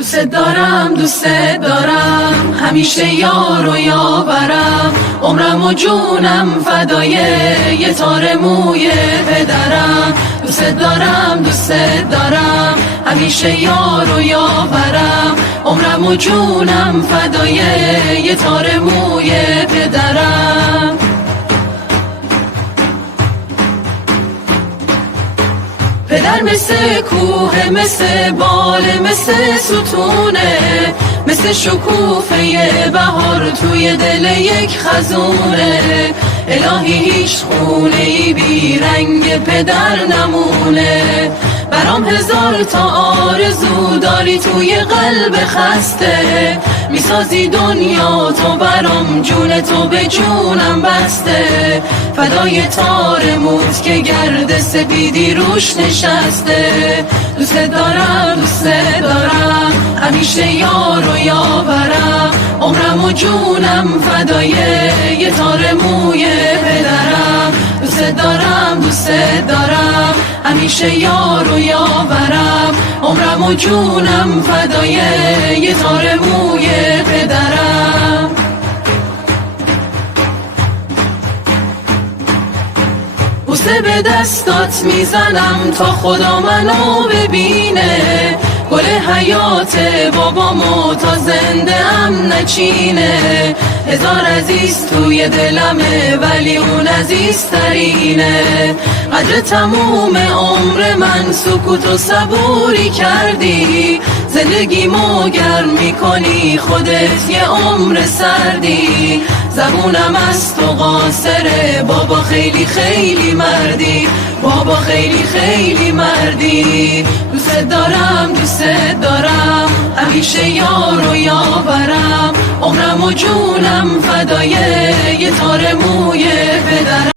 دوست دارم دوست دارم، همیشه یار و یاورم، عمرم و جونم فدای یه تار موی پدرم. دوست دارم دوست دارم، همیشه یار و یاورم، عمرم و جونم فدای یه تار موی پدرم. پدر مثل کوه، مثل باله، مثل ستونه، مثل شکوفه بهار توی دل یک خزونه. الهی هیچ خونه‌ای بی رنگ پدر نمونه. برام هزار تا آرزو داری توی قلب خسته، میسازی دنیا تو برام، جون تو به جونم بسته. فدای تار موت که گرد سپیدی روش نشسته. دوست دارم دوست دارم، همیشه یار و یاورم، عمرم و جونم فدای یه تار موی پدرم. دوست دارم دوست دارم، همیشه یار و یاورم، عمرم و جونم فدای یه تار موی پدرم. بوسه به دستات میزنم تا خدا منو ببینه، گل حیات بابامو تا زنده ام نچینه. هزار عزیز توی دلمه ولی اون عزیزترینه. قدر تموم عمر من سکوت و صبوری کردی، زندگیمو گرم میکنی خودت یه عمر سردی. زبونم از تو قاصره بابا، خیلی خیلی مردی بابا، خیلی خیلی مردی. دوست دارم دوست دارم، همیشه یار و یاورم، عمرم و جونم فدای